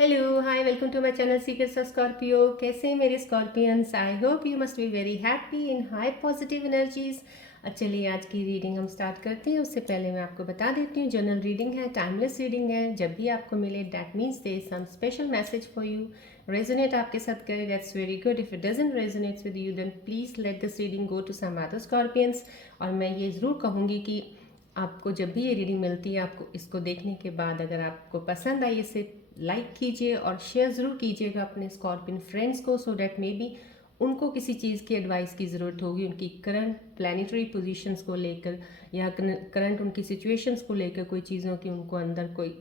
Hello hi welcome to my channel secrets of Scorpio. कैसे हैं मेरे Scorpions? I hope you must be very happy in high positive energies. चलिए आज की reading हम start करते हैं। उससे पहले मैं आपको बता देती हूँ, जनरल रीडिंग है, टाइमलेस रीडिंग है। जब भी आपको मिले that means there is some special message for you. Resonate आपके साथ करे that's very good. If it doesn't resonate with you then please let this reading go to some other Scorpions. और मैं ये ज़रूर कहूँगी कि आपको जब भी ये रीडिंग मिलती है, आपको इसको देखने के बाद अगर आपको पसंद आई, इसे लाइक कीजिए और शेयर ज़रूर कीजिएगा अपने स्कॉर्पियन फ्रेंड्स को, सो डैट मे बी उनको किसी चीज़ की एडवाइस की ज़रूरत होगी, उनकी करंट प्लानिटरी पोजीशंस को लेकर या करंट उनकी सिचुएशंस को लेकर, कोई चीज़ों की उनको अंदर कोई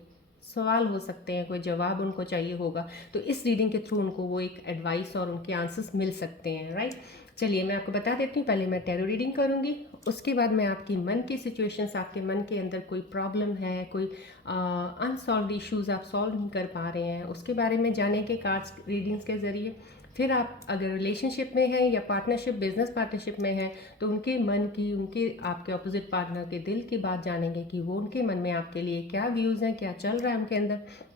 सवाल हो सकते हैं, कोई जवाब उनको चाहिए होगा, तो इस रीडिंग के थ्रू उनको वो एक एडवाइस और उनके आंसर्स मिल सकते हैं, राइट। चलिए मैं आपको बता देती हूँ, पहले मैं टैरो रीडिंग करूँगी, उसके बाद मैं आपकी मन की सिचुएशंस, आपके मन के अंदर कोई प्रॉब्लम है, कोई अनसॉल्व इश्यूज आप सॉल्व नहीं कर पा रहे हैं, उसके बारे में जानेंगे कार्ड्स रीडिंग्स के ज़रिए। फिर आप अगर रिलेशनशिप में हैं या पार्टनरशिप, बिजनेस पार्टनरशिप में हैं, तो उनके मन की, उनके आपके ऑपोजिट पार्टनर के दिल की बात जानेंगे कि वो उनके मन में आपके लिए क्या व्यूज़ हैं, क्या चल रहा है उनके अंदर।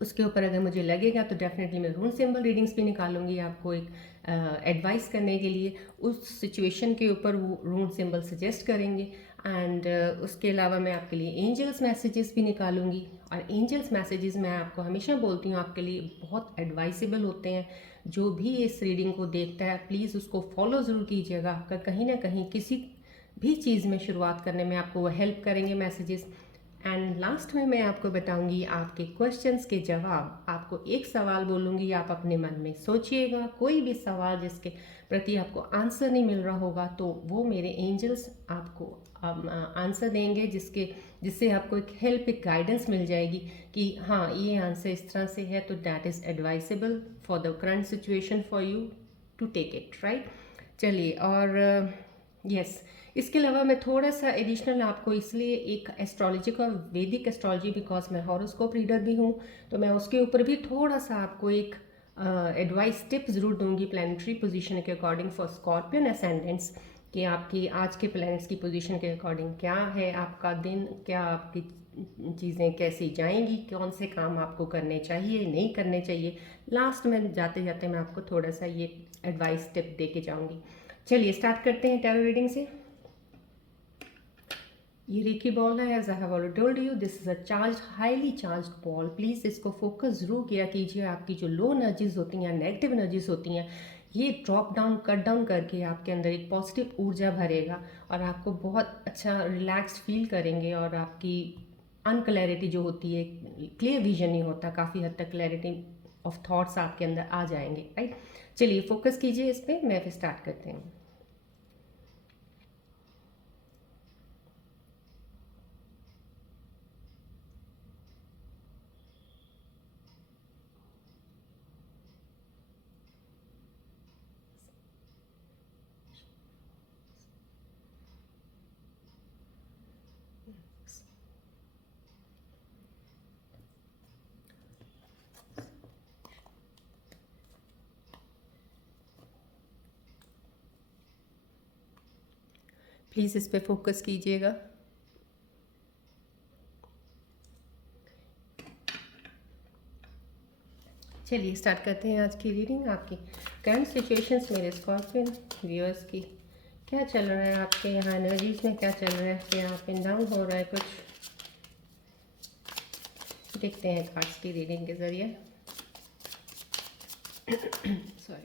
उसके ऊपर अगर मुझे लगेगा तो डेफिनेटली मैं रून सिंबल रीडिंग्स भी निकालूंगी आपको एक एडवाइस करने के लिए। उस सिचुएशन के ऊपर वो रून सिंबल सजेस्ट करेंगे। एंड उसके अलावा मैं आपके लिए एंजल्स मैसेजेस भी निकालूंगी। और एंजल्स मैसेजेस मैं आपको हमेशा बोलती हूँ आपके लिए बहुत एडवाइसेबल होते हैं। जो भी इस रीडिंग को देखता है प्लीज़ उसको फॉलो ज़रूर कीजिएगा। आपका कहीं ना कहीं किसी भी चीज़ में शुरुआत करने में आपको वो हेल्प करेंगे मैसेजेस। एंड लास्ट में मैं आपको बताऊंगी आपके क्वेश्चंस के जवाब। आपको एक सवाल बोलूंगी, आप अपने मन में सोचिएगा कोई भी सवाल जिसके प्रति आपको आंसर नहीं मिल रहा होगा, तो वो मेरे एंजल्स आपको आंसर देंगे, जिससे आपको एक हेल्प, एक गाइडेंस मिल जाएगी कि हाँ ये आंसर इस तरह से है, तो that is advisable for the current situation for you to take it, right. चलिए, और यस इसके अलावा मैं थोड़ा सा एडिशनल आपको इसलिए एक एस्ट्रोलॉजी का, वैदिक एस्ट्रोलॉजी, बिकॉज मैं हॉरोस्कोप रीडर भी हूँ, तो मैं उसके ऊपर भी थोड़ा सा आपको एक एडवाइस टिप ज़रूर दूंगी प्लानिटरी पोजीशन के अकॉर्डिंग फॉर स्कॉर्पियन असेंडेंट्स, कि आपकी आज के प्लैनेट्स की पोजीशन के अकॉर्डिंग क्या है आपका दिन, क्या आपकी चीज़ें कैसी जाएंगी, कौन से काम आपको करने चाहिए, नहीं करने चाहिए। लास्ट में जाते जाते मैं आपको थोड़ा सा ये एडवाइस टिप दे के जाऊँगी। चलिए स्टार्ट करते हैं टैरो रीडिंग से। ये रेकी बॉल है, as I have already told you this is a charge, highly charge ball. Please इसको फोकस जरूर किया कीजिए। आपकी जो लो एनर्जीज होती हैं, नेगेटिव एनर्जीज होती हैं, ये ड्रॉप डाउन, कट डाउन करके आपके अंदर एक पॉजिटिव ऊर्जा भरेगा और आपको बहुत अच्छा रिलैक्स्ड फील करेंगे। और आपकी अनक्लैरिटी जो होती है, क्लियर विजन नहीं होता, काफ़ी हद तक क्लैरिटी ऑफ थॉट्स आपके अंदर आ जाएंगे, राइट। चलिए फोकस कीजिए इस पर, मैं फिर स्टार्ट करते हैं। प्लीज़ इस पर फोकस कीजिएगा। चलिए स्टार्ट करते हैं आज की रीडिंग। आपकी करंट सिचुएशंस मेरे स्कॉर्पियन व्यूअर्स की क्या चल रहा है, आपके यहाँ एनर्जीज में क्या चल रहा है, क्या अप एंड डाउन हो रहा है, कुछ देखते हैं कार्ड्स की रीडिंग के ज़रिए। Sorry.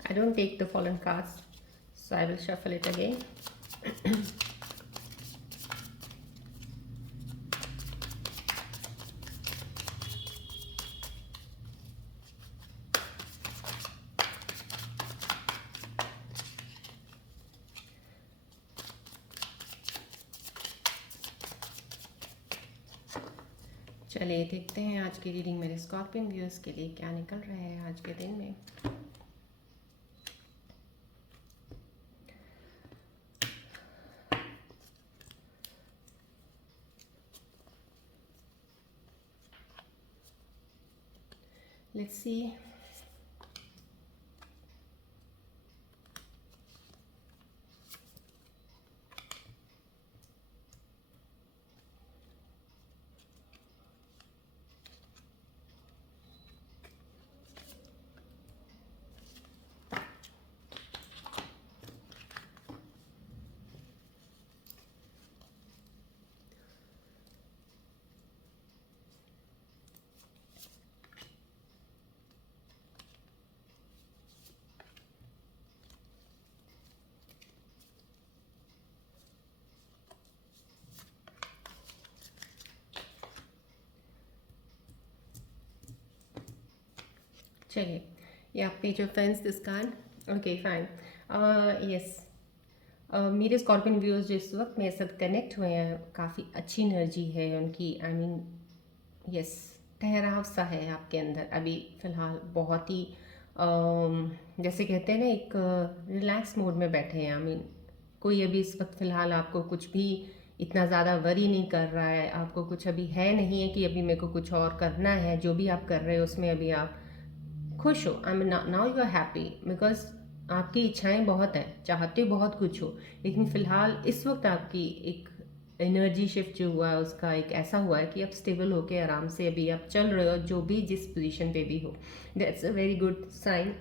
I don't take the fallen cards, so I will shuffle it again. चलिए देखते हैं आज की रीडिंग मेरे स्कॉर्पियन व्यूअर्स के लिए क्या निकल रहा है आज के दिन में। Let's see. चलिए, ये आपने जो friends this card. Okay fine. Yes, मेरे स्कॉर्पियन व्यूअर्स जो इस वक्त मेरे साथ कनेक्ट हुए हैं, काफ़ी अच्छी एनर्जी है उनकी। आई मीन यस, ठहराव सा है आपके अंदर अभी फ़िलहाल। बहुत ही जैसे कहते हैं ना, एक रिलैक्स मोड में बैठे हैं। आई मीन कोई अभी इस वक्त फ़िलहाल आपको कुछ भी इतना ज़्यादा वरी नहीं कर रहा है। आपको कुछ अभी है नहीं है कि अभी मेरे को कुछ और करना है। जो भी आप कर रहे हो उसमें अभी आप खुश हो। I mean now you are happy because आपकी इच्छाएं बहुत हैं, चाहते हो बहुत कुछ हो, लेकिन फ़िलहाल इस वक्त आपकी एक एनर्जी शिफ्ट जो हुआ है उसका एक ऐसा हुआ है कि आप स्टेबल होके आराम से अभी आप चल रहे हो, जो भी जिस पोजीशन पे भी हो। That's a very good sign.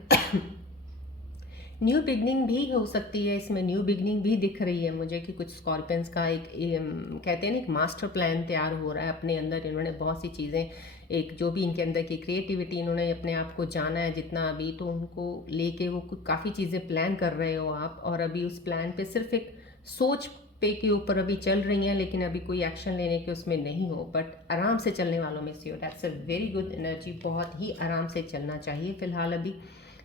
New beginning भी हो सकती है इसमें, न्यू बिगनिंग भी दिख रही है मुझे कि कुछ स्कॉर्पियंस का एक कहते हैं ना, एक मास्टर प्लान तैयार हो रहा है अपने अंदर। इन्होंने बहुत सी चीज़ें, एक जो भी इनके अंदर की क्रिएटिविटी, इन्होंने अपने आप को जाना है जितना अभी, तो उनको लेके वो काफ़ी चीज़ें प्लान कर रहे हो आप। और अभी उस प्लान पे सिर्फ एक सोच पे के ऊपर अभी चल रही हैं, लेकिन अभी कोई एक्शन लेने के उसमें नहीं हो, बट आराम से चलने वालों में से हो। That's a very good energy. बहुत ही आराम से चलना चाहिए फ़िलहाल अभी।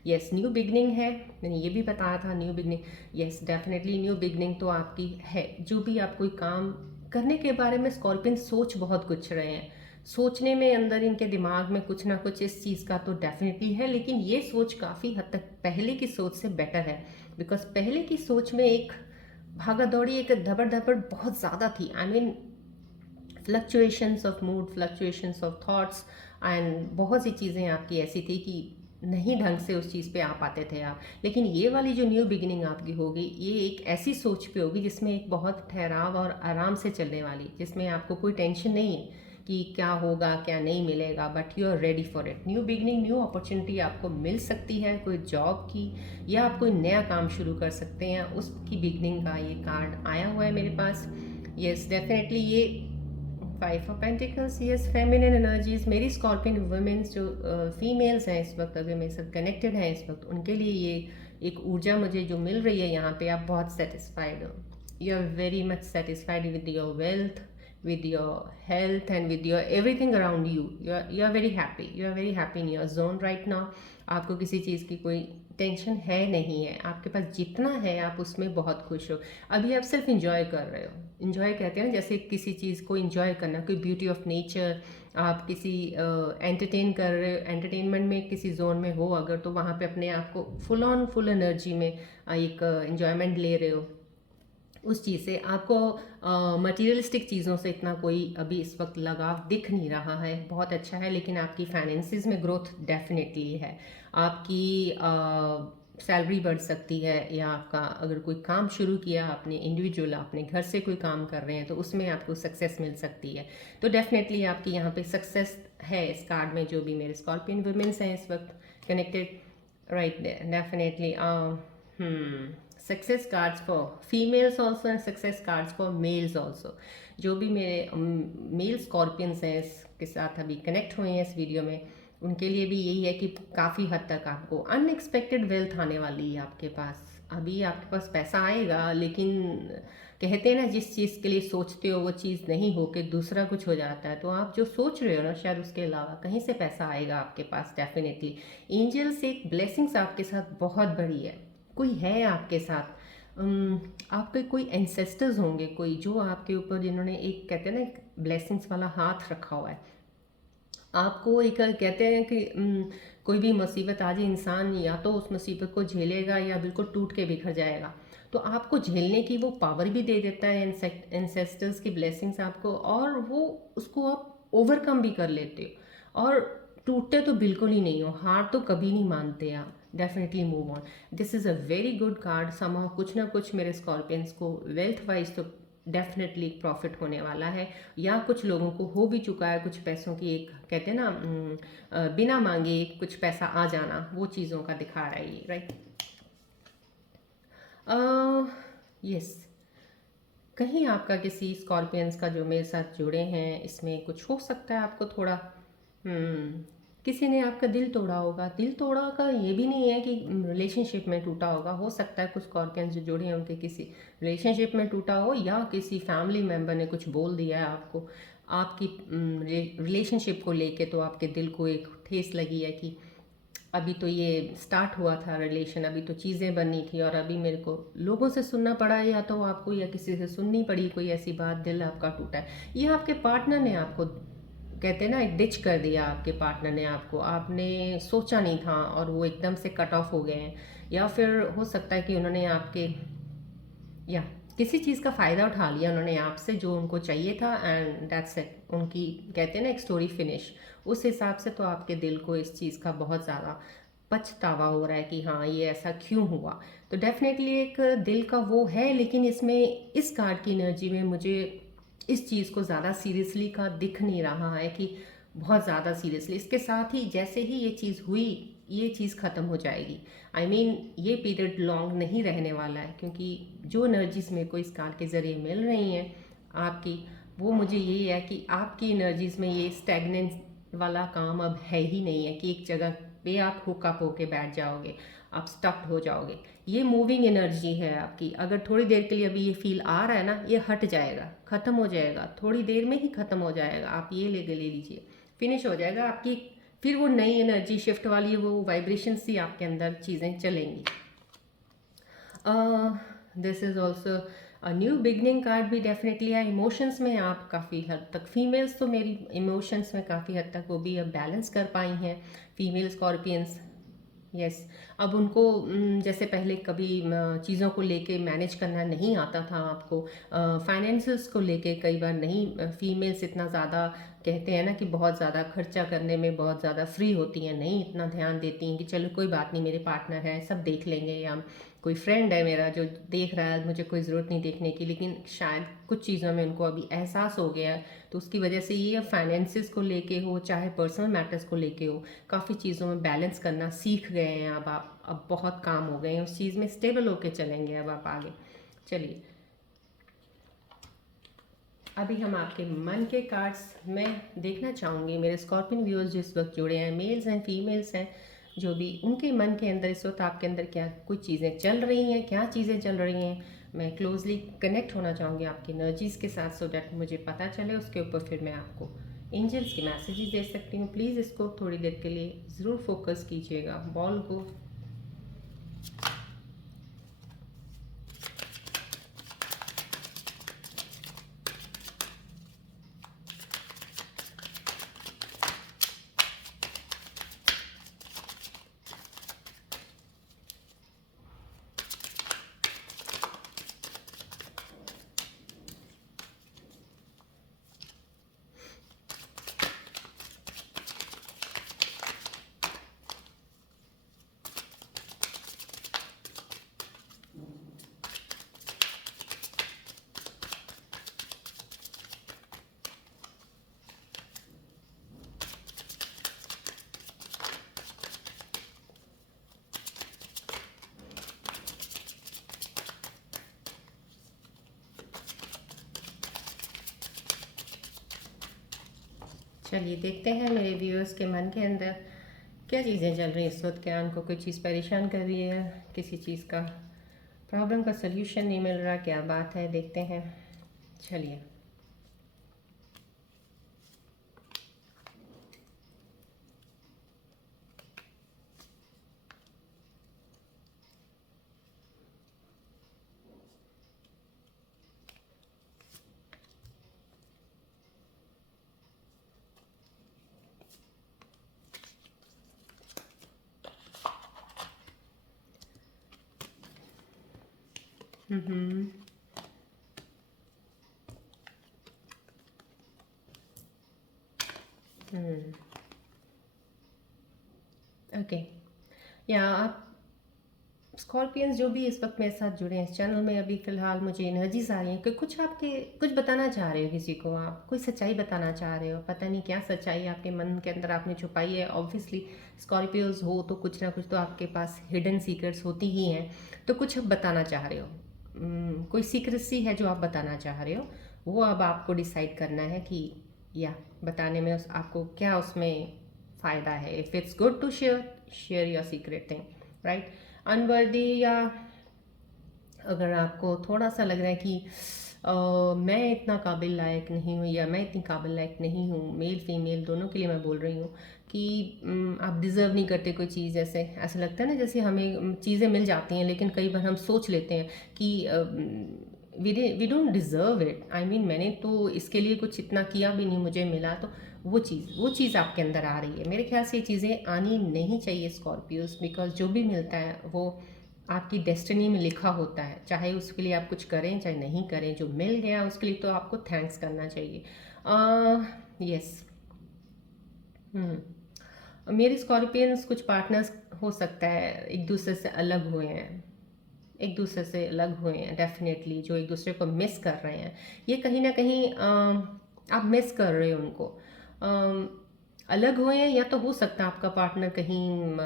यस, न्यू बिगनिंग है, मैंने ये भी बताया था new beginning. Yes definitely new beginning तो आपकी है। जो भी आप कोई काम करने के बारे में स्कॉर्पियन सोच बहुत कुछ रहे हैं, सोचने में अंदर इनके दिमाग में कुछ ना कुछ इस चीज़ का तो डेफिनेटली है, लेकिन ये सोच काफ़ी हद तक पहले की सोच से बेटर है। बिकॉज पहले की सोच में एक भागा दौड़ी, एक धबड़ धबड़ बहुत ज़्यादा थी। I mean fluctuations of mood, fluctuations of thoughts, and बहुत सी चीज़ें आपकी ऐसी थी कि नहीं ढंग से उस चीज़ पे आ पाते थे आप। लेकिन ये वाली जो न्यू बिगिनिंग आपकी होगी, ये एक ऐसी सोच पे होगी जिसमें एक बहुत ठहराव और आराम से चलने वाली, जिसमें आपको कोई टेंशन नहीं है कि क्या होगा क्या नहीं मिलेगा, but you are ready for it. New beginning, new opportunity आपको मिल सकती है, कोई जॉब की, या आप कोई नया काम शुरू कर सकते हैं, उसकी बिगनिंग का ये कार्ड आया हुआ है मेरे पास। यस डेफिनेटली ये five of pentacles, yes feminine energies. मेरी स्कॉर्पियन वुमेन्स जो फीमेल्स हैं इस वक्त, अगर मेरे साथ कनेक्टेड हैं इस वक्त, उनके लिए ये एक ऊर्जा मुझे जो मिल रही है यहाँ पे, आप बहुत सेटिस्फाइड हो। You are very much satisfied with your wealth, with your health and with your everything around you. You are very happy, you are very happy in your zone right now. आपको किसी चीज़ की कोई tension है नहीं है, आपके पास जितना है आप उसमें बहुत खुश हो। अभी आप सिर्फ इंजॉय कर रहे हो। इंजॉय कहते हैं ना, जैसे किसी चीज़ को इंजॉय करना, कोई ब्यूटी ऑफ नेचर, आप किसी एंटरटेन कर रहे हो, एंटरटेनमेंट में किसी जोन में हो अगर, तो वहाँ पे अपने आप को फुल ऑन फुल एनर्जी में एक एंजॉयमेंट ले रहे हो उस चीज़ से। आपको मटेरियलिस्टिक चीज़ों से इतना कोई अभी इस वक्त लगाव दिख नहीं रहा है, बहुत अच्छा है। लेकिन आपकी फाइनेंसिस में ग्रोथ डेफिनेटली है। आपकी सैलरी बढ़ सकती है, या आपका अगर कोई काम शुरू किया आपने इंडिविजुअल, अपने घर से कोई काम कर रहे हैं, तो उसमें आपको सक्सेस मिल सकती है। तो डेफिनेटली आपकी यहाँ पे सक्सेस है इस कार्ड में। जो भी मेरे स्कॉर्पियन वुमेन्स हैं इस वक्त connected, right, definitely success cards for females also and success cards for mails also. जो भी मेरे मेल स्कॉर्पियंस हैं इसके साथ अभी कनेक्ट हुए हैं इस वीडियो में, उनके लिए भी यही है कि काफ़ी हद तक आपको अनएक्सपेक्टेड वेल्थ आने वाली है आपके पास। अभी आपके पास पैसा आएगा, लेकिन कहते हैं ना, जिस चीज़ के लिए सोचते हो वो चीज़ नहीं हो के दूसरा कुछ हो जाता है। तो आप जो सोच रहे हो ना, शायद उसके अलावा कहीं से पैसा आएगा आपके पास डेफिनेटली। एंजल से एक ब्लेसिंग्स आपके साथ बहुत बड़ी है, कोई है आपके साथ। आपके कोई एंसेस्टर्स होंगे, कोई जो आपके ऊपर, जिन्होंने एक कहते हैं ना, एक ब्लेसिंग्स वाला हाथ रखा हुआ है। आपको एक कहते हैं कि कोई भी मुसीबत आ जाए, इंसान या तो उस मुसीबत को झेलेगा या बिल्कुल टूट के बिखर जाएगा। तो आपको झेलने की वो पावर भी दे देता है एंसेस्टर्स की ब्लेसिंग्स आपको, और वो उसको आप ओवरकम भी कर लेते हो, और टूटते तो बिल्कुल ही नहीं हो, हार तो कभी नहीं मानते आप, definitely move on. This is a very good card. Somehow कुछ ना कुछ मेरे स्कॉर्पियंस को वेल्थ वाइज तो डेफिनेटली प्रॉफिट होने वाला है, या कुछ लोगों को हो भी चुका है कुछ पैसों की, एक कहते हैं ना बिना मांगे कुछ पैसा आ जाना, वो चीज़ों का दिखा रहा है ये, राइट। यस, कहीं आपका किसी स्कॉर्पियंस का जो मेरे साथ जुड़े हैं, इसमें कुछ हो सकता है आपको थोड़ा किसी ने आपका दिल तोड़ा होगा। दिल तोड़ा का ये भी नहीं है कि रिलेशनशिप में टूटा होगा, हो सकता है कुछ स्कॉर्पियंस जो जुड़े हैं उनके किसी रिलेशनशिप में टूटा हो, या किसी फैमिली मेम्बर ने कुछ बोल दिया है आपको आपकी रिलेशनशिप को लेके, तो आपके दिल को एक ठेस लगी है कि अभी तो ये स्टार्ट हुआ था रिलेशन, अभी तो चीज़ें बननी थी, और अभी मेरे को लोगों से सुनना पड़ा, या तो आपको या किसी से सुननी पड़ी कोई ऐसी बात, दिल आपका टूटा है। ये आपके पार्टनर ने आपको, कहते हैं ना, एक डिच कर दिया आपके पार्टनर ने आपको, आपने सोचा नहीं था और वो एकदम से कट ऑफ हो गए हैं। या फिर हो सकता है कि उन्होंने आपके, या किसी चीज़ का फ़ायदा उठा लिया उन्होंने आपसे, जो उनको चाहिए था, एंड दैट्स इट, उनकी कहते हैं ना एक स्टोरी फिनिश। उस हिसाब से तो आपके दिल को इस चीज़ का बहुत ज़्यादा पछतावा हो रहा है कि हाँ ये ऐसा क्यों हुआ। तो डेफिनेटली एक दिल का वो है, लेकिन इसमें इस कार्ड की एनर्जी में मुझे इस चीज़ को ज़्यादा सीरियसली का दिख नहीं रहा है कि बहुत ज़्यादा सीरियसली, इसके साथ ही जैसे ही ये चीज़ हुई, ये चीज़ ख़त्म हो जाएगी। आई मीन ये पीरियड लॉन्ग नहीं रहने वाला है, क्योंकि जो एनर्जीज़ मेरे को इस कार्ड के ज़रिए मिल रही हैं आपकी, वो मुझे यही है कि आपकी एनर्जीज़ में ये स्टैगनेंस वाला काम अब है ही नहीं है कि एक जगह पे आप हुकअप होके बैठ जाओगे, आप स्टक्ड हो जाओगे। ये मूविंग एनर्जी है आपकी। अगर थोड़ी देर के लिए अभी ये फील आ रहा है ना, ये हट जाएगा, ख़त्म हो जाएगा, थोड़ी देर में ही ख़त्म हो जाएगा। आप ये ले लीजिए, फिनिश हो जाएगा आपकी। फिर वो नई एनर्जी शिफ्ट वाली, वो वाइब्रेशन सी आपके अंदर चीज़ें चलेंगी। This is also a new beginning card भी डेफिनेटली है। इमोशंस में आप काफ़ी हद तक, फीमेल्स तो मेरी इमोशंस में काफ़ी हद तक वो भी अब बैलेंस कर पाई हैं, फीमेल स्कॉर्पियंस। यस, अब उनको जैसे पहले कभी चीज़ों को लेके मैनेज करना नहीं आता था आपको, फाइनेंसेस को लेके कई बार नहीं, फीमेल्स इतना ज़्यादा कहते हैं ना कि बहुत ज़्यादा खर्चा करने में बहुत ज़्यादा फ्री होती हैं, नहीं इतना ध्यान देती हैं कि चलो कोई बात नहीं, मेरे पार्टनर है, सब देख लेंगे, या कोई फ्रेंड है मेरा जो देख रहा है, मुझे कोई ज़रूरत नहीं देखने की। लेकिन शायद कुछ चीज़ों में उनको अभी एहसास हो गया है, तो उसकी वजह से ये अब फाइनेंसिस को लेके हो चाहे पर्सनल मैटर्स को लेके हो, काफ़ी चीज़ों में बैलेंस करना सीख गए हैं अब आप। अब बहुत काम हो गए हैं उस चीज़ में, स्टेबल होके चलेंगे अब आप आगे। चलिए, अभी हम आपके मन के कार्ड्स में देखना चाहूँगी। मेरे स्कॉर्पियन व्यूअर्स जिस वक्त जुड़े हैं, मेल्स हैं फीमेल्स हैं, जो भी उनके मन के अंदर इस वक्त आपके अंदर क्या कुछ चीज़ें चल रही हैं, क्या चीज़ें चल रही हैं, मैं क्लोजली कनेक्ट होना चाहूँगी आपकी एनर्जीज़ के साथ, सो डैट मुझे पता चले, उसके ऊपर फिर मैं आपको एंजल्स के मैसेजेस दे सकती हूँ। प्लीज़ इसको थोड़ी देर के लिए ज़रूर फोकस कीजिएगा बॉल को। चलिए देखते हैं मेरे व्यूअर्स के मन के अंदर क्या चीज़ें चल रही हैं इस वक्त। क्या उनको कोई चीज़ परेशान कर रही है, किसी चीज़ का प्रॉब्लम का सल्यूशन नहीं मिल रहा, क्या बात है, देखते हैं। चलिए, हम्म। ओके। या आप स्कॉर्पियंस जो भी इस वक्त मेरे साथ जुड़े हैं इस चैनल में, अभी फ़िलहाल मुझे एनर्जीज आ रही हैं कि कुछ आपके कुछ बताना चाह रहे हो किसी को, आप कोई सच्चाई बताना चाह रहे हो, पता नहीं क्या सच्चाई आपके मन के अंदर आपने छुपाई है। ऑब्वियसली स्कॉर्पियोज हो तो कुछ ना कुछ तो आपके पास हिडन सीक्रेट्स होती ही हैं, तो कुछ आप बताना चाह रहे हो। कोई सीक्रेसी है जो आप बताना चाह रहे हो, वो अब आपको डिसाइड करना है कि या बताने में आपको क्या उसमें फ़ायदा है। If it's good to share, share your secret thing, right. Unworthy, या अगर आपको थोड़ा सा लग रहा है कि मैं इतना काबिल लायक नहीं हूँ या मैं इतनी काबिल लायक नहीं हूँ, मेल फीमेल दोनों के लिए मैं बोल रही हूँ कि आप डिज़र्व नहीं करते कोई चीज़, जैसे ऐसा लगता है ना जैसे हमें चीज़ें मिल जाती हैं लेकिन कई बार हम सोच लेते हैं कि we don't deserve it, I mean मैंने तो इसके लिए कुछ इतना किया भी नहीं, मुझे मिला तो वो चीज़ आपके अंदर आ रही है। मेरे ख्याल से ये चीज़ें आनी नहीं चाहिए स्कॉर्पियोस, बिकॉज जो भी मिलता है वो आपकी डेस्टिनी में लिखा होता है, चाहे उसके लिए आप कुछ करें चाहे नहीं करें, जो मिल गया उसके लिए तो आपको थैंक्स करना चाहिए। यस। मेरे स्कॉर्पियंस कुछ पार्टनर्स हो सकता है एक दूसरे से अलग हुए हैं, एक दूसरे से अलग हुए हैं डेफिनेटली, जो एक दूसरे को मिस कर रहे हैं। ये कहीं ना कहीं आप मिस कर रहे हो उनको। अलग हुए हैं, या तो हो सकता है आपका पार्टनर कहीं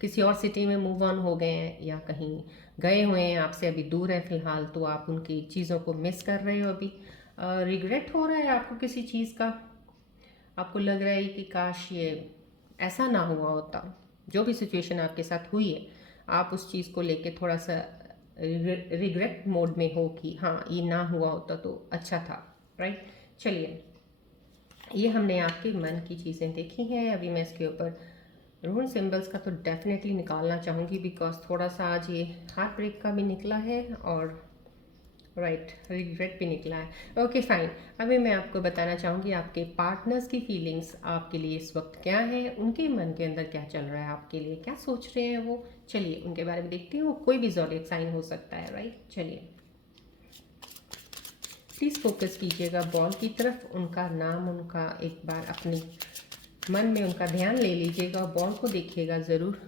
किसी और सिटी में मूव ऑन हो गए हैं, या कहीं गए हुए हैं आपसे, अभी दूर है फ़िलहाल, तो आप उनकी चीज़ों को मिस कर रहे हो अभी। रिग्रेट हो रहा है आपको किसी चीज़ का, आपको लग रहा है कि काश ये ऐसा ना हुआ होता। जो भी सिचुएशन आपके साथ हुई है, आप उस चीज़ को लेके थोड़ा सा रिग्रेट मोड में हो कि हाँ ये ना हुआ होता तो अच्छा था, राइट। चलिए, ये हमने आपके मन की चीज़ें देखी हैं। अभी मैं इसके ऊपर रून सिंबल्स का तो डेफिनेटली निकालना चाहूँगी, बिकॉज थोड़ा सा आज ये हार्ट ब्रेक का भी निकला है और राइट रिग्रेट भी निकला है। Okay fine. अभी मैं आपको बताना चाहूँगी आपके पार्टनर्स की फीलिंग्स आपके लिए इस वक्त क्या है, उनके मन के अंदर क्या चल रहा है, आपके लिए क्या सोच रहे हैं वो। चलिए उनके बारे में देखते हैं। वो कोई भी ज़ोडिएक साइन हो सकता है, राइट। चलिए प्लीज़ फोकस कीजिएगा बॉल की तरफ, उनका नाम, उनका एक बार अपनी मन में उनका ध्यान ले लीजिएगा और बॉल को देखिएगा ज़रूर।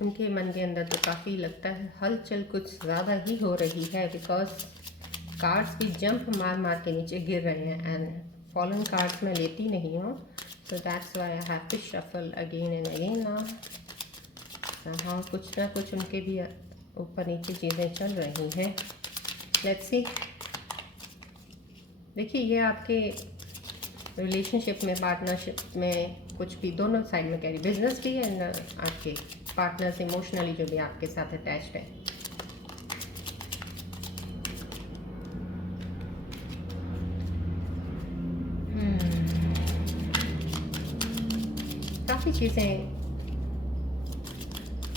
उनके मन के अंदर तो काफ़ी लगता है हलचल कुछ ज़्यादा ही हो रही है, बिकॉज कार्ड्स भी जंप मार मार के नीचे गिर रहे हैं, एंड फॉलन कार्ड्स मैं लेती नहीं हूँ, so that's why I have to shuffle again and again now. हाँ, कुछ ना कुछ उनके भी ऊपर नीचे चीज़ें चल रही हैं। Let's see. देखिए ये आपके रिलेशनशिप में, पार्टनरशिप में कुछ भी दोनों साइड में कह रही, बिजनेस भी एंड आपके पार्टनर्स इमोशनली जो भी आपके साथ अटैच्ड है। काफ़ी चीज़ें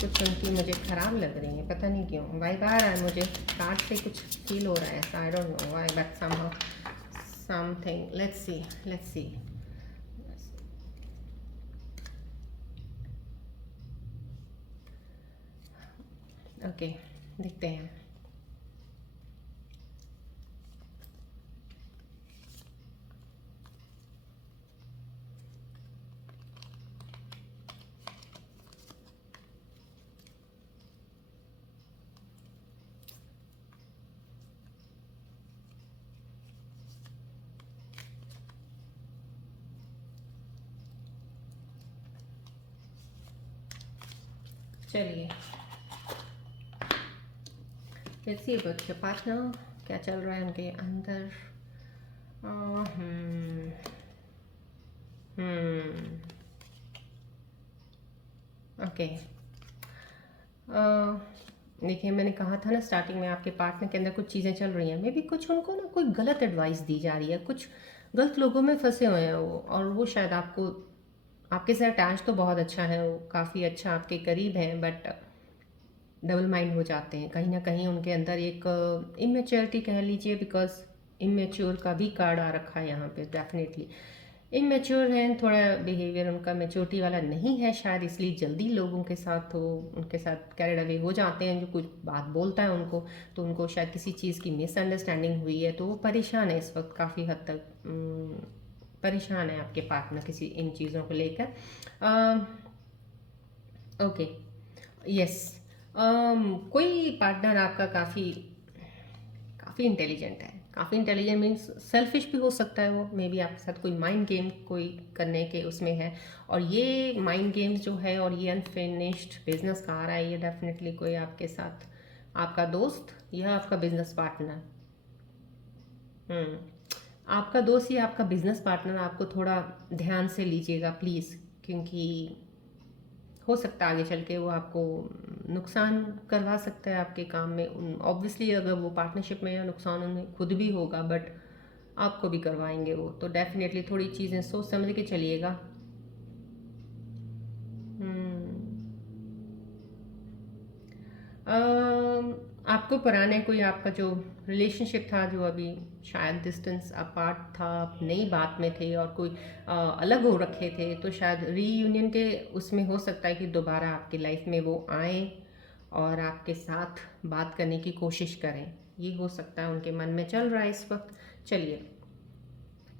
कुछ उनकी मुझे ख़राब लग रही हैं, पता नहीं क्यों। बाई बार मुझे कार्ड से कुछ फील हो रहा है, I don't know why, but somehow something. Let's see, let's see. Okay, देखते हैं। चलिए let's see about your partner, क्या चल रहा है उनके अंदर। ओके, देखिए मैंने कहा था ना स्टार्टिंग में आपके पार्टनर के अंदर कुछ चीज़ें चल रही हैं, मे बी कुछ उनको ना कोई गलत एडवाइस दी जा रही है, कुछ गलत लोगों में फंसे हुए हैं वो, और वो शायद आपको, आपके साथ अटैच तो बहुत अच्छा है, वो काफ़ी अच्छा आपके करीब हैं, बट डबल माइंड हो जाते हैं कहीं ना कहीं। उनके अंदर एक इमेच्योरिटी कह लीजिए, बिकॉज इमेच्योर का भी कार्ड आ रखा है यहाँ पे। डेफिनेटली इमेच्योर हैं, थोड़ा बिहेवियर उनका मेच्योरिटी वाला नहीं है शायद, इसलिए जल्दी लोगों के साथ वो उनके साथ कैरिड अवे हो जाते हैं। जो कुछ बात बोलता है उनको, तो उनको शायद किसी चीज़ की मिसअंडरस्टैंडिंग हुई है, तो वो परेशान है इस वक्त काफ़ी हद तक। परेशान है आपके पार्टनर किसी इन चीज़ों को लेकर। Okay, yes. कोई पार्टनर आपका काफ़ी काफ़ी इंटेलिजेंट है। काफ़ी इंटेलिजेंट मीन्स सेल्फिश भी हो सकता है, वो मे बी आपके साथ कोई माइंड गेम कोई करने के उसमें है। और ये माइंड गेम्स जो है और ये अनफिनिश्ड बिजनेस का आ रहा है, ये डेफिनेटली कोई आपके साथ आपका दोस्त या आपका बिजनेस पार्टनर। हम्म आपका दोस्त या आपका बिजनेस पार्टनर आपको थोड़ा ध्यान से लीजिएगा प्लीज़, क्योंकि हो सकता है आगे चल के वो आपको नुकसान करवा सकता है आपके काम में। ऑब्वियसली अगर वो पार्टनरशिप में, या नुकसान उन्हें खुद भी होगा, बट आपको भी करवाएंगे वो, तो डेफिनेटली थोड़ी चीज़ें सोच समझ के चलिएगा। हम्म आपको पुराने कोई आपका जो रिलेशनशिप था, जो अभी शायद डिस्टेंस अपार्ट था, आप नई बात में थे और कोई अलग हो रखे थे, तो शायद रीयूनियन के उसमें हो सकता है कि दोबारा आपकी लाइफ में वो आए और आपके साथ बात करने की कोशिश करें। ये हो सकता है उनके मन में चल रहा है इस वक्त। चलिए,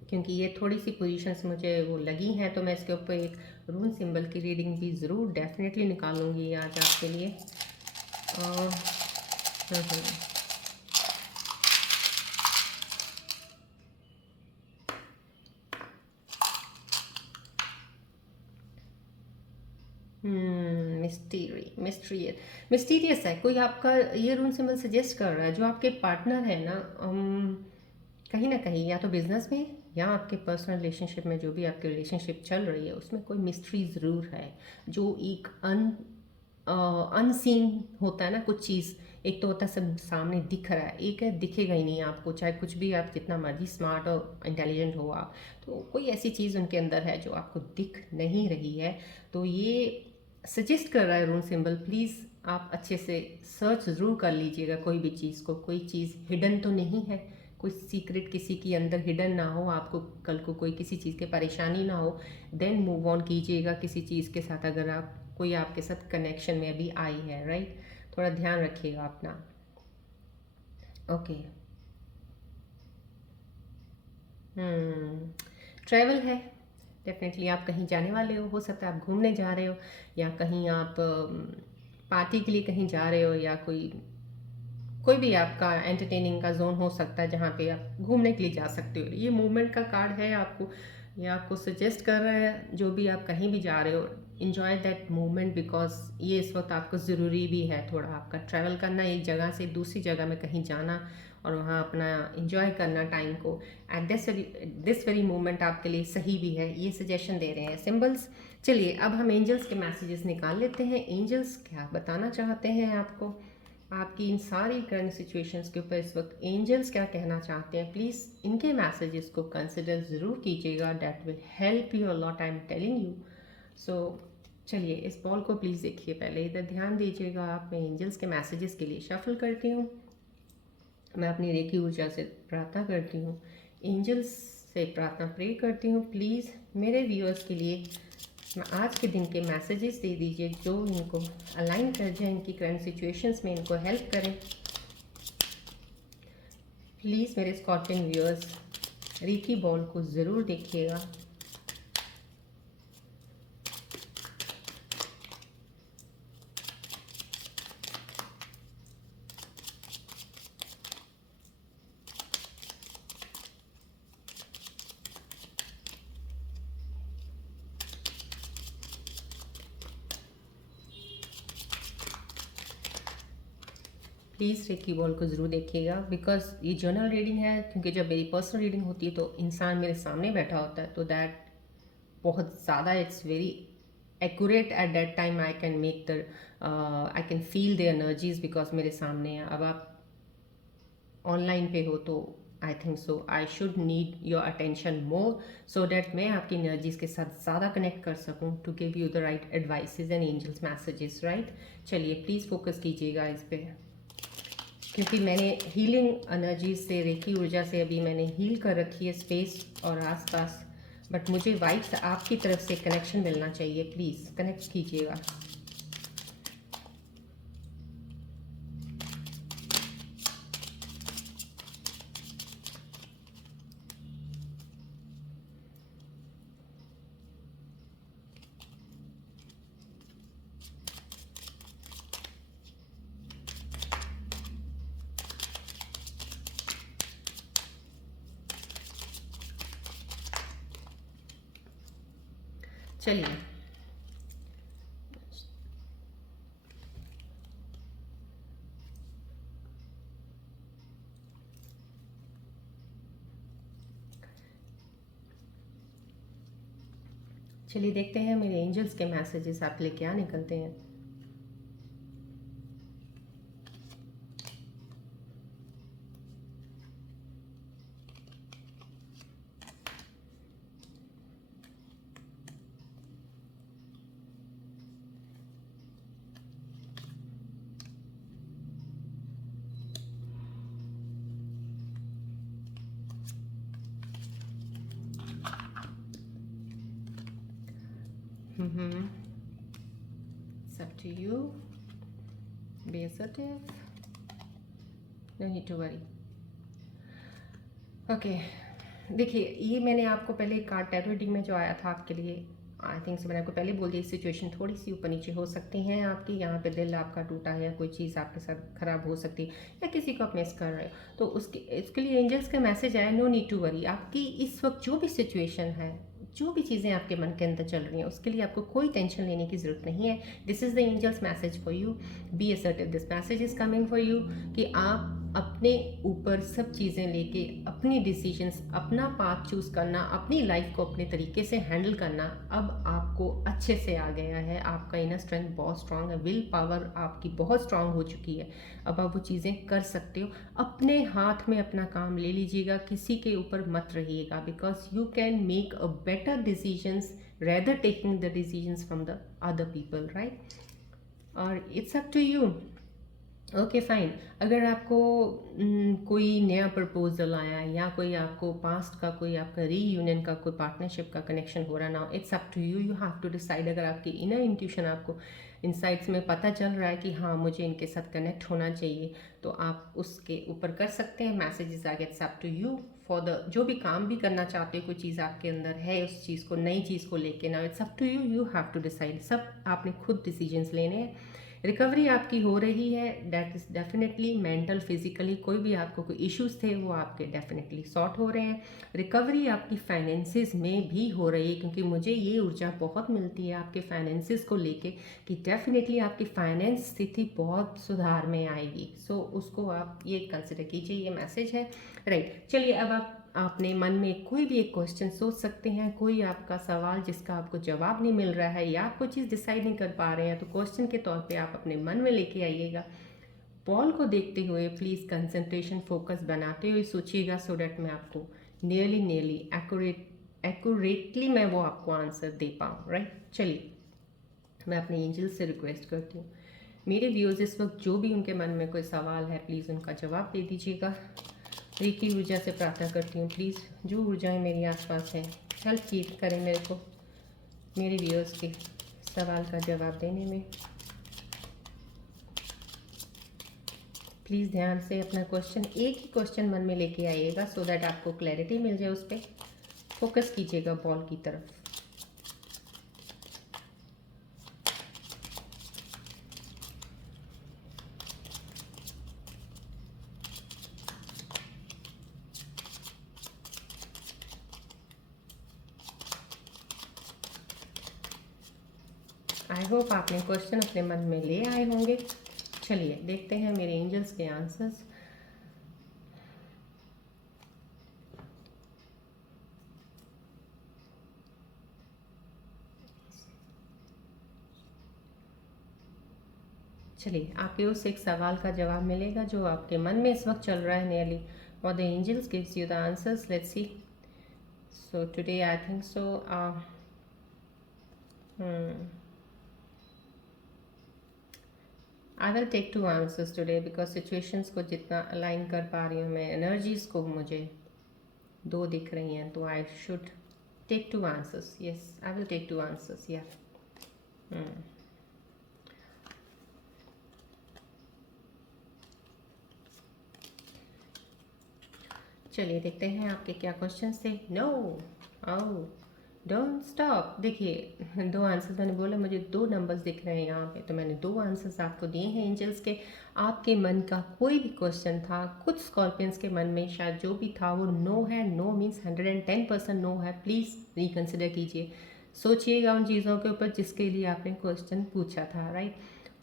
क्योंकि ये थोड़ी सी पोजीशंस मुझे वो लगी हैं, तो मैं इसके ऊपर एक रून सिंबल की रीडिंग भी ज़रूर डेफिनेटली निकालूंगी आज आपके लिए। और मिस्टीरियस है कोई आपका। ये रून सिंबल सजेस्ट कर रहा है जो आपके पार्टनर है ना, कहीं ना कहीं या तो बिजनेस में या आपके पर्सनल रिलेशनशिप में, जो भी आपकी रिलेशनशिप चल रही है उसमें कोई मिस्ट्री ज़रूर है, जो एक अनसीन होता है ना कुछ चीज़। एक तो होता है सब सामने दिख रहा है, एक है दिखेगा ही नहीं आपको, चाहे कुछ भी आप जितना मर्जी स्मार्ट और इंटेलिजेंट हो आप, तो कोई ऐसी चीज़ उनके अंदर है जो आपको दिख नहीं रही है। तो ये सजेस्ट कर रहा है रून सिंबल, प्लीज़ आप अच्छे से सर्च ज़रूर कर लीजिएगा कोई भी चीज़ को, कोई चीज़ हिडन तो नहीं है, कोई सीक्रेट किसी के अंदर हिडन ना हो, आपको कल को कोई किसी चीज़ की परेशानी ना हो। देन मूव ऑन कीजिएगा किसी चीज़ के साथ, अगर आप कोई आपके साथ कनेक्शन में अभी आई है, राइट। थोड़ा ध्यान रखिएगा अपना। ओके। ट्रैवल है, डेफिनेटली आप कहीं जाने वाले हो सकता है आप घूमने जा रहे हो, या कहीं आप पार्टी के लिए कहीं जा रहे हो, या कोई कोई भी आपका एंटरटेनिंग का जोन हो सकता है जहाँ पे आप घूमने के लिए जा सकते हो। ये मूवमेंट का कार्ड है आपको, ये आपको सजेस्ट कर रहा है जो भी आप कहीं भी जा रहे हो, इन्जॉय दैट मोमेंट, बिकॉज ये इस वक्त आपको ज़रूरी भी है थोड़ा आपका ट्रैवल करना, एक जगह से दूसरी जगह में कहीं जाना और वहाँ अपना इन्जॉय करना टाइम को। एट दिस वेरी मोमेंट आपके लिए सही भी है, ये सजेशन दे रहे हैं सिम्बल्स। चलिए अब हम एंजल्स के मैसेजेस निकाल लेते हैं। एंजल्स क्या बताना चाहते हैं आपको, आपकी इन सारी करंट सिचुएशंस के ऊपर इस वक्त एंजल्स क्या कहना चाहते हैं, प्लीज़ इनके मैसेजेस को कंसिडर ज़रूर कीजिएगा। That will help you a lot, I am telling you. So चलिए इस बॉल को प्लीज़ देखिए, पहले इधर ध्यान दीजिएगा आप। मैं एंजल्स के मैसेजेस के लिए शफल करती हूँ, मैं अपनी रेखी ऊर्जा से प्रार्थना करती हूँ, एंजल्स से प्रार्थना प्रे करती हूँ। प्लीज़ मेरे व्यूअर्स के लिए आज के दिन के मैसेजेस दे दीजिए जो इनको अलाइन कर जाए, इनकी करंट सिचुएशंस में इनको हेल्प करें। प्लीज़ मेरे स्कॉर्पियन व्यूअर्स रीकी बॉल को ज़रूर देखिएगा। प्लीज़ रेकी बॉल को ज़रूर देखिएगा, बिकॉज ये जर्नल रीडिंग है, क्योंकि जब मेरी पर्सनल रीडिंग होती है तो इंसान मेरे सामने बैठा होता है, तो दैट बहुत ज़्यादा it's very accurate at that time. I can make the I can feel the energies because मेरे सामने है। अब आप ऑनलाइन पे हो तो I think so I should need your attention more, so that मैं आपकी एनर्जीज के साथ ज़्यादा कनेक्ट कर सकूँ to give you the right advices and angels messages, right. चलिए प्लीज़ फोकस कीजिएगा इस पर, क्योंकि मैंने हीलिंग एनर्जी से, रेखी ऊर्जा से अभी मैंने हील कर रखी है स्पेस और आसपास, बट मुझे वाइब्स आपकी तरफ से कनेक्शन मिलना चाहिए। प्लीज़ कनेक्ट कीजिएगा। चलिए चलिए देखते हैं मेरे एंजल्स के मैसेजेस आप लेके क्या निकलते हैं। It's up to you. Be assertive. No need to worry. Okay देखिए, ये मैंने आपको पहले कार्ड टैरो रीडिंग में जो आया था आपके लिए, आई थिंक मैंने आपको पहले बोल दिया सिचुएशन थोड़ी सी ऊपर नीचे हो सकती हैं आपकी, यहाँ पे दिल आपका टूटा है या कोई चीज़ आपके साथ ख़राब हो सकती है या किसी को आप मिस कर रहे हो, तो इसके लिए एंजल्स का मैसेज आया, नो नीड टू वरी। आपकी इस वक्त जो भी सिचुएशन है, जो भी चीज़ें आपके मन के अंदर चल रही हैं, उसके लिए आपको कोई टेंशन लेने की ज़रूरत नहीं है। This is the angels message for you, be assertive, this message is coming for you कि आप अपने ऊपर सब चीज़ें लेके अपनी डिसीजंस, अपना पाथ चूज़ करना, अपनी लाइफ को अपने तरीके से हैंडल करना अब आपको अच्छे से आ गया है। आपका इनर स्ट्रेंथ बहुत स्ट्रांग है, विल पावर आपकी बहुत स्ट्रांग हो चुकी है। अब आप वो चीज़ें कर सकते हो, अपने हाथ में अपना काम ले लीजिएगा, किसी के ऊपर मत रहिएगा, because you can make a better decisions rather taking the decisions from the other people, right. और it's up to you. Okay fine. अगर आपको कोई नया प्रपोजल आया या कोई आपको पास्ट का कोई आपका रीयूनियन का कोई पार्टनरशिप का कनेक्शन हो रहा ना, it's up to you, you have to decide. अगर आपकी इनर इंट्यूशन आपको इनसाइट्स में पता चल रहा है कि हाँ मुझे इनके साथ कनेक्ट होना चाहिए, तो आप उसके ऊपर कर सकते हैं। मैसेजेस आ गए, it's up to you for the जो भी काम भी करना चाहते हो, कोई चीज़ आपके अंदर है, उस चीज़ को, नई चीज़ को लेके ना, it's up to you, you have to decide. सब आपने खुद डिसीजंस लेने हैं। रिकवरी आपकी हो रही है, that is definitely mental physically कोई भी आपको कोई इश्यूज थे वो आपके डेफिनेटली सॉर्ट हो रहे हैं। रिकवरी आपकी फाइनेंसिस में भी हो रही है, क्योंकि मुझे ये ऊर्जा बहुत मिलती है आपके फाइनेंसिस को लेके कि डेफिनेटली आपकी फाइनेंस स्थिति बहुत सुधार में आएगी। सो उसको आप ये कंसिडर कीजिए, ये मैसेज है, राइट। चलिए अब आप अपने मन में कोई भी एक क्वेश्चन सोच सकते हैं, कोई आपका सवाल जिसका आपको जवाब नहीं मिल रहा है या आप कोई चीज़ डिसाइड नहीं कर पा रहे हैं, तो क्वेश्चन के तौर पे आप अपने मन में लेके आइएगा। बॉल को देखते हुए प्लीज़ कंसंट्रेशन फोकस बनाते हुए सोचिएगा, सो डैट मैं आपको नियरली एक्यूरेटली मैं वो आपको आंसर दे पाऊँ, राइट। चलिए मैं अपने एंजल से रिक्वेस्ट करती हूँ, मेरे व्यूअर्स इस वक्त जो भी उनके मन में कोई सवाल है प्लीज़ उनका जवाब दे दीजिएगा। रेखी ऊर्जा से प्रार्थना करती हूँ, प्लीज़ जो ऊर्जाएं मेरे आसपास हैं हेल्प की करें मेरे को मेरे व्यूअर्स के सवाल का जवाब देने में। प्लीज़ ध्यान से अपना क्वेश्चन, एक ही क्वेश्चन मन में लेके आइएगा, सो दैट आपको क्लैरिटी मिल जाए, उस पर फोकस कीजिएगा बॉल की तरफ। आई होप आपने क्वेश्चन अपने मन में ले आए होंगे। चलिए देखते हैं मेरे एंजल्स के आंसर्स। चलिए आपके उस एक सवाल का जवाब मिलेगा जो आपके मन में इस वक्त चल रहा है nearly, or the angels gives you the answers. Let's see. So today I think so I will take 2 answers today because situations को जितना अलाइन कर पा रही हूँ मैं, एनर्जीज को मुझे 2 दिख रही हैं, तो I should take 2 answers. Yes, I will take 2 answers. या चलिए देखते हैं आपके क्या क्वेश्चंस थे. No, oh, don't stop. देखिए 2 आंसर्स मैंने बोला, मुझे 2 नंबर्स दिख रहे हैं यहाँ पे, तो मैंने 2 आंसर्स आपको दिए हैं एंजल्स के. आपके मन का कोई भी क्वेश्चन था, कुछ स्कॉर्पियंस के मन में शायद जो भी था वो नो है. नो मीन्स 110% नो है. प्लीज़ रिकन्सिडर कीजिए, सोचिएगा उन चीज़ों के ऊपर जिसके लिए आपने क्वेश्चन पूछा था. राइट.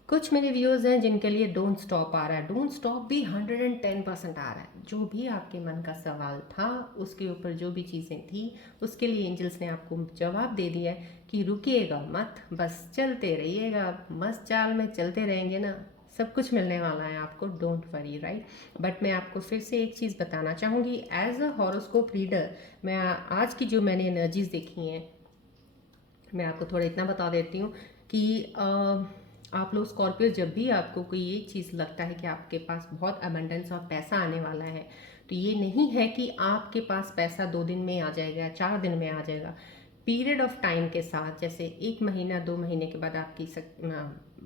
कुछ मेरे व्यूअर्स हैं जिनके लिए डोंट स्टॉप आ रहा है. डोंट स्टॉप भी 110% आ रहा है. जो भी आपके मन का सवाल था, उसके ऊपर जो भी चीज़ें थी, उसके लिए एंजल्स ने आपको जवाब दे दिया है कि रुकिएगा मत, बस चलते रहिएगा. मस्त चाल में चलते रहेंगे ना, सब कुछ मिलने वाला है आपको. Don't worry. राइट. बट मैं आपको फिर से एक चीज़ बताना चाहूँगी. एज अ हॉरोस्कोप रीडर, मैं आज की जो मैंने एनर्जीज देखी हैं, मैं आपको थोड़ा इतना बता देती हूँ कि आप लोग स्कॉर्पियो, जब भी आपको कोई ये चीज़ लगता है कि आपके पास बहुत अबंडेंस और पैसा आने वाला है, तो ये नहीं है कि आपके पास पैसा 2 दिन में आ जाएगा, 4 दिन में आ जाएगा. पीरियड ऑफ टाइम के साथ, जैसे 1 महीना 2 महीने के बाद आपकी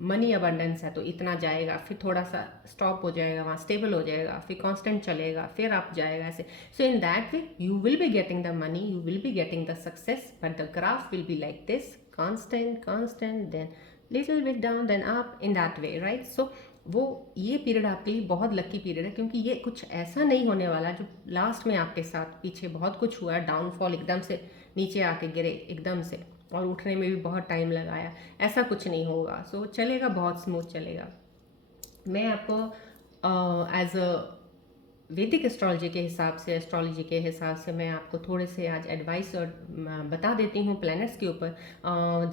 मनी अबंडेंस है तो इतना जाएगा, फिर थोड़ा सा स्टॉप हो जाएगा, वहाँ स्टेबल हो जाएगा, फिर कांस्टेंट चलेगा, फिर आप जाएगा ऐसे. So in that way you will be getting the money, you will be getting the success, but the graph will be like this, constant then little bit down then up, in that way. Right. So वो ये period आपके लिए बहुत lucky period है, क्योंकि ये कुछ ऐसा नहीं होने वाला जो लास्ट में आपके साथ पीछे बहुत कुछ हुआ है, डाउनफॉल, एकदम से नीचे आके गिरे एकदम से, और उठने में भी बहुत टाइम लगाया. ऐसा कुछ नहीं होगा. सो चलेगा, बहुत स्मूथ चलेगा. मैं आपको एज अ वैदिक एस्ट्रोलॉजी के हिसाब से, एस्ट्रोलॉजी के हिसाब से मैं आपको थोड़े से आज एडवाइस और बता देती हूँ प्लैनेट्स के ऊपर.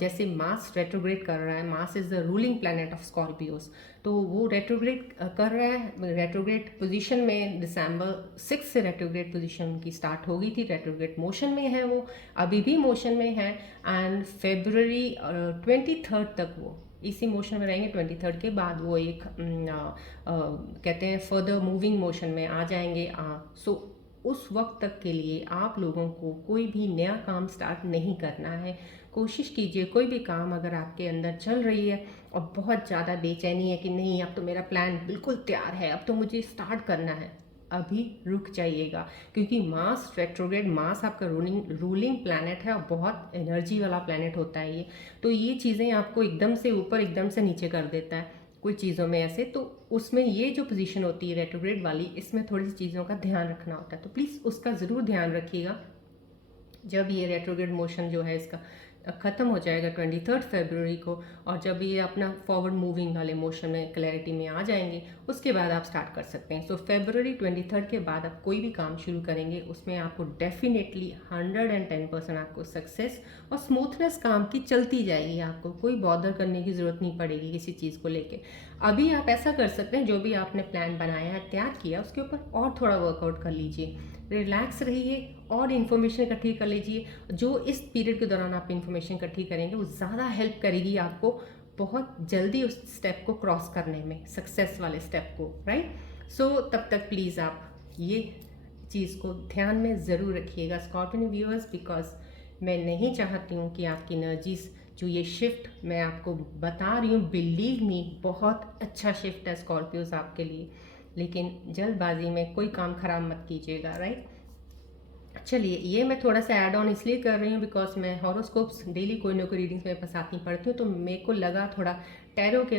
जैसे मार्स रेट्रोग्रेड कर रहा है. Mars is the ruling planet of Scorpios. तो वो रेट्रोग्रेड कर रहा है. रेट्रोग्रेड पोजीशन में December 6 से रेट्रोग्रेड पोजीशन की स्टार्ट हो गई थी. रेट्रोग्रेड मोशन में है वो, अभी भी मोशन में है, एंड February 23 तक वो इसी मोशन में रहेंगे. 23 के बाद वो एक कहते हैं फर्दर मूविंग मोशन में आ जाएंगे. सो उस वक्त तक के लिए आप लोगों को कोई भी नया काम स्टार्ट नहीं करना है. कोशिश कीजिए, कोई भी काम अगर आपके अंदर चल रही है और बहुत ज़्यादा बेचैनी है कि नहीं अब तो मेरा प्लान बिल्कुल तैयार है, अब तो मुझे स्टार्ट करना है, अभी रुक जाइएगा. क्योंकि मार्स रेट्रोग्रेड, मार्स आपका रूलिंग प्लैनेट है और बहुत एनर्जी वाला प्लैनेट होता है ये. तो ये चीज़ें आपको एकदम से ऊपर एकदम से नीचे कर देता है कुछ चीज़ों में ऐसे. तो उसमें ये जो पोजीशन होती है रेट्रोग्रेड वाली, इसमें थोड़ी सी चीज़ों का ध्यान रखना होता है. तो प्लीज़ उसका ज़रूर ध्यान रखिएगा. जब ये रेट्रोग्रेड मोशन जो है इसका ख़त्म हो जाएगा 23 फरवरी को, और जब ये अपना फॉरवर्ड मूविंग वाले मोशन में क्लैरिटी में आ जाएंगे, उसके बाद आप स्टार्ट कर सकते हैं. सो February 23 के बाद आप कोई भी काम शुरू करेंगे, उसमें आपको डेफिनेटली 110% आपको सक्सेस और स्मूथनेस काम की चलती जाएगी. आपको कोई बॉदर करने की ज़रूरत नहीं पड़ेगी किसी चीज़ को लेके. अभी आप ऐसा कर सकते हैं, जो भी आपने प्लान बनाया है, तैयार किया, उसके ऊपर और थोड़ा वर्कआउट कर लीजिए, रिलैक्स रहिए और इन्फॉर्मेशन इकट्ठी कर लीजिए. जो इस पीरियड के दौरान आप इन्फॉर्मेशन इकट्ठी करेंगे वो ज़्यादा हेल्प करेगी आपको बहुत जल्दी उस स्टेप को क्रॉस करने में, सक्सेस वाले स्टेप को. राइट. सो तब तक प्लीज़ आप ये चीज़ को ध्यान में ज़रूर रखिएगा स्कॉर्पियो व्यूअर्स, बिकॉज मैं नहीं चाहती हूँ कि आपकी एनर्जीज जो ये शिफ्ट मैं आपको बता रही हूँ, बिलीव मी बहुत अच्छा शिफ्ट है स्कॉर्पियोज आपके लिए, लेकिन जल्दबाजी में कोई काम ख़राब मत कीजिएगा. राइट. चलिए, ये मैं थोड़ा सा ऐड ऑन इसलिए कर रही हूँ बिकॉज मैं हॉरोस्कोप्स डेली कोई ना कोई रीडिंग्स मेरे पास आती पढ़ती हूँ, तो मेरे को लगा थोड़ा टैरो के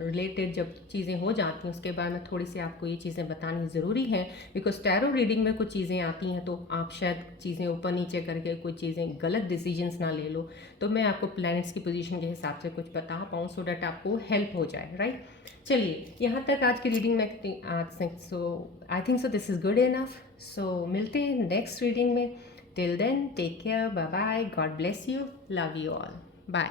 रिलेटेड जब चीज़ें हो जाती हैं उसके बाद में थोड़ी सी आपको ये चीज़ें बतानी ज़रूरी है. बिकॉज टैरो रीडिंग में कुछ चीज़ें आती हैं तो आप शायद चीज़ें ऊपर नीचे करके कुछ चीज़ें गलत डिसीजंस ना ले लो. तो मैं आपको प्लैनेट्स की पोजीशन के हिसाब से कुछ बता पाऊँ सो डैट आपको हेल्प हो जाए. राइट. चलिए, यहाँ तक आज की रीडिंग में आज. So I think so this is good enough. So मिलते हैं नेक्स्ट रीडिंग में. Till then take care, bye bye, God bless you, love you all, bye.